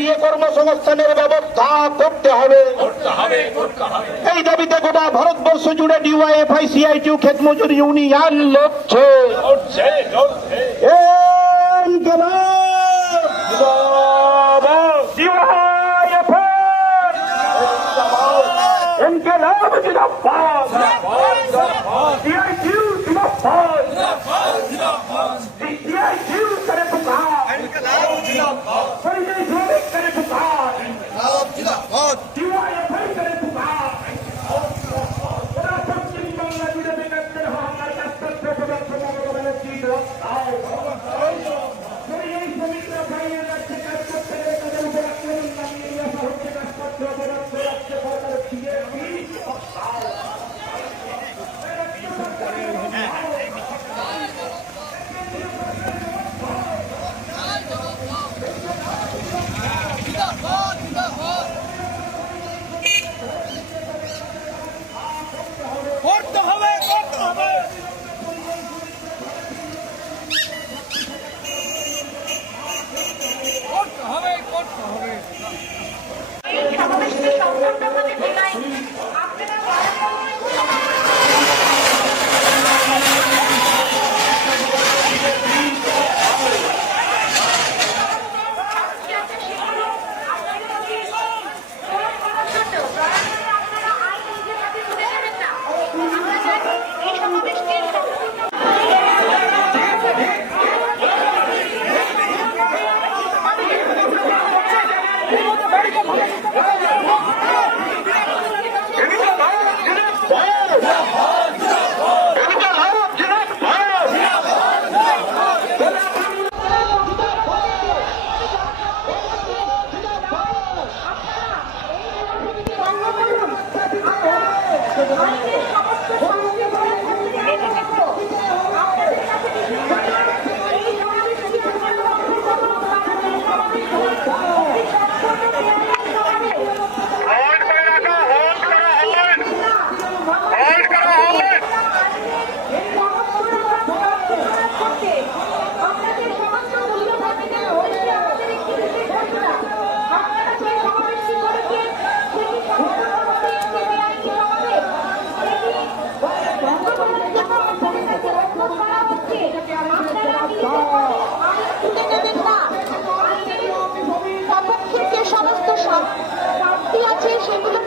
দিয়ে কর্মসংস্থানের ব্যবস্থা করতে হবে। এই দাবিতে গোটা ভারতবর্ষ জুড়ে ডিওয়াইএফআই সিআইটিউ খেত মজুর ইউনিয়ন লড়ছে। জিন্দাবাদ। जिंदाबाद जिंदाबाद yaşadılar.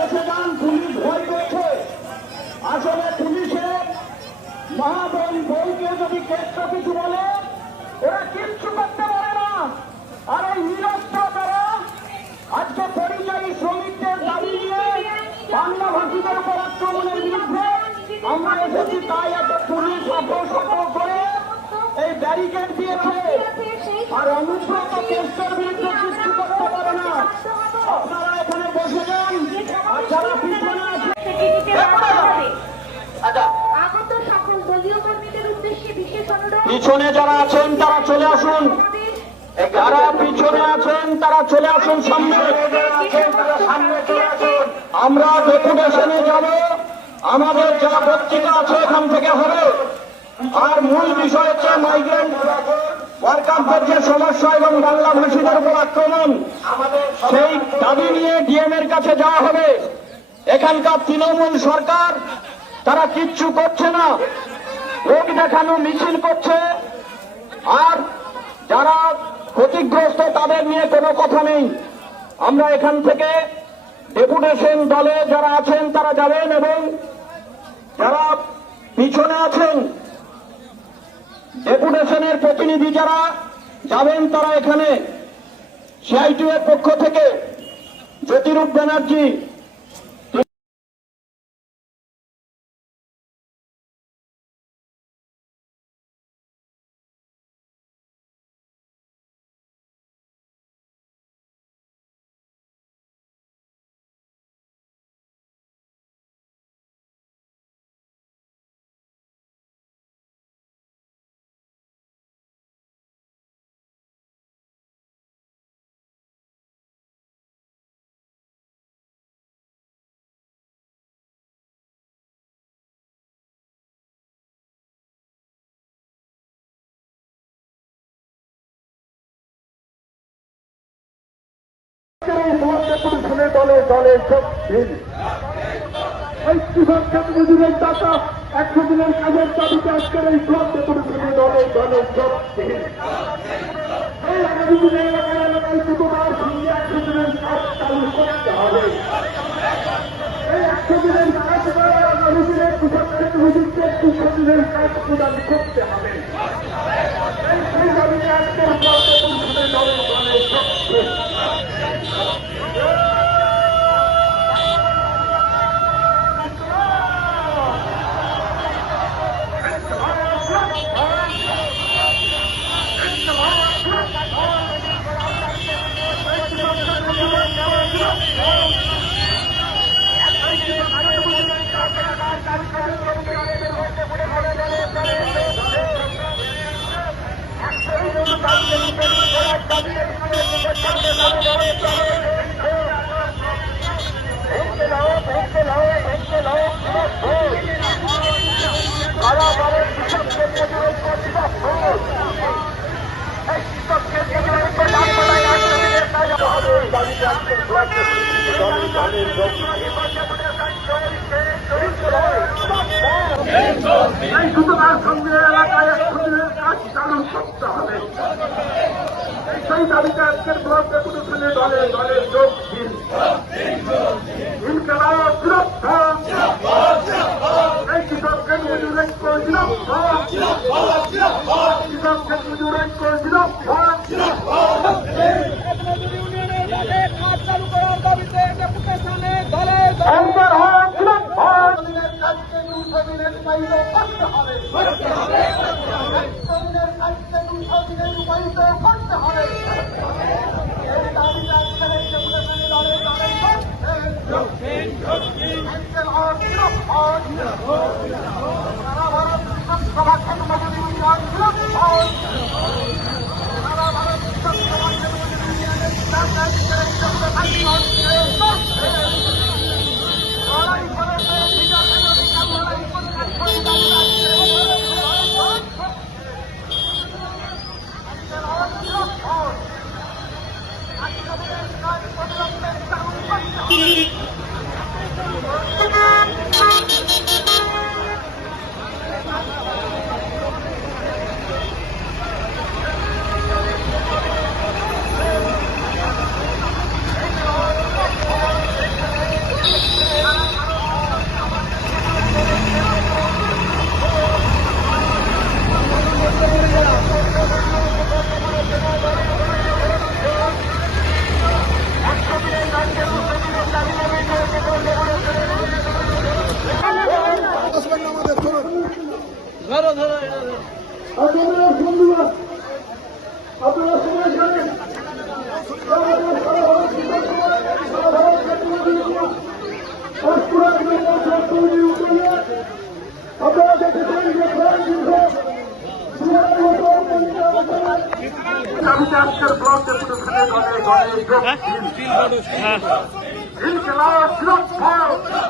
বসে যান পুলিশ ভয় করছে। আসলে পুলিশের মহাবন বউকে যদি কেসটা কিছু বলে, ওরা কিচ্ছু করতে পারে না। আর এই নিরস্ত্র তারা আজকে পরিযায়ী শ্রমিকদের দাবি নিয়ে বাংলা ভাষীদের উপর আক্রমণের বিরুদ্ধে আমরা এসেছি। তাই এত পুলিশ অপসত করে এই ব্যারিকেড দিয়েছে আর অনুব্রত কেসটার বিরুদ্ধে কিছু করতে পারে না। আপনারা হ্যাঁ, আচ্ছা। পিছনে যারা আছেন তারা চলে আসুন। যারা পিছনে আছেন তারা চলে আসুন সামনে। আমরা ডেপুটেশনে যাব আমাদের যা পত্রিকা আছে এখান থেকে হবে। আর মূল বিষয় হচ্ছে মাইগ্রেন্ট ওয়ার্কারদের সমস্যা এবং বাংলা ভাষীদের উপর আক্রমণ। সেই দাবি নিয়ে ডিএম এর কাছে যাওয়া হবে। এখানকার তৃণমূল সরকার তারা কিচ্ছু করছে না। লোক দেখানো মিছিল করছে। আর যারা ক্ষতিগ্রস্ত তাদের নিয়ে কোনো কথা নেই। আমরা এখান থেকে ডেপুটেশন দলে যারা আছেন তারা যাবেন এবং যারা পিছনে আছেন ডেপুটেশনের প্রতিনিধি যারা যাবেন তারা এখানে। সিআইটিউ এর পক্ষ থেকে জ্যোতিরূপ ব্যানার্জি দলে দলে এই কৃষক ক্ষেত্রে মজুরের একশো দিনের কাজের দাবিতে আজকের এই ব্লক ডেপুটেশনের দলে দলে সঙ্গে একশো দিনের এই একশো দিনের দিনের কাজ প্রদান করতে হবে। এই সুতরাং সঙ্গে এলাকায় একশো দিনের কাজ চালু করতে হবে। সেই দাবিতে আজকের ব্লক ডেপুটেশনে দলে দলের যোগ দিন ইনকালাব জিরাফ এই কৃষককে মজুরে করে দিলাম কৃষককে মজুরে করে দিলাম কাজ চালু করার দাবিতে ডেপুটেশনে দলে দলে একবার হয় জিরাফ দিনের কাজকে দুশো দিনের রূপায়িত করতে হবে একশো দিনের কাজকে দুশো দিনে রূপায়িত করতে হবে এই দাবিতে আজকের এই ডেপুটেশনে দলে দলে আজকের হক বিরোধ হক সারা ভারত কৃষক সভা ক্ষেত্র মজুরি ইউনিয়ন বিরোধ হক সারা ভারত কৃষক সভা ক্ষেত্র মজুরি ইউনিয়নের ডাকা আজকের এই ডেপুটেশন লড়াই করেছে ঠিক আছে অধিকার লড়াই করে আজকের দাবিতে আজকের এই আজকের হক বিরোধ হক আজকের কাজ পরিবর্তন চালু করতে হবে আপনারা বন্ধুরা আপনারা সবাই জানেন আমাদের সারা ভারত কৃষক সমাজ, সারা ভারত জাতীয় মজুরি ইউনিয়ন, পাঁশকুড়া গ্রামের সরকারি ইউনিয়নে আপনারা দেখেছেন যে প্রায় দীর্ঘ দুয়ারের মতো পঞ্চাশ বছরের দাবিতে আজকের ব্লক ডেপুটেশনের দলে দলে যোগ দিন। ইনকিলাব জিন্দাবাদ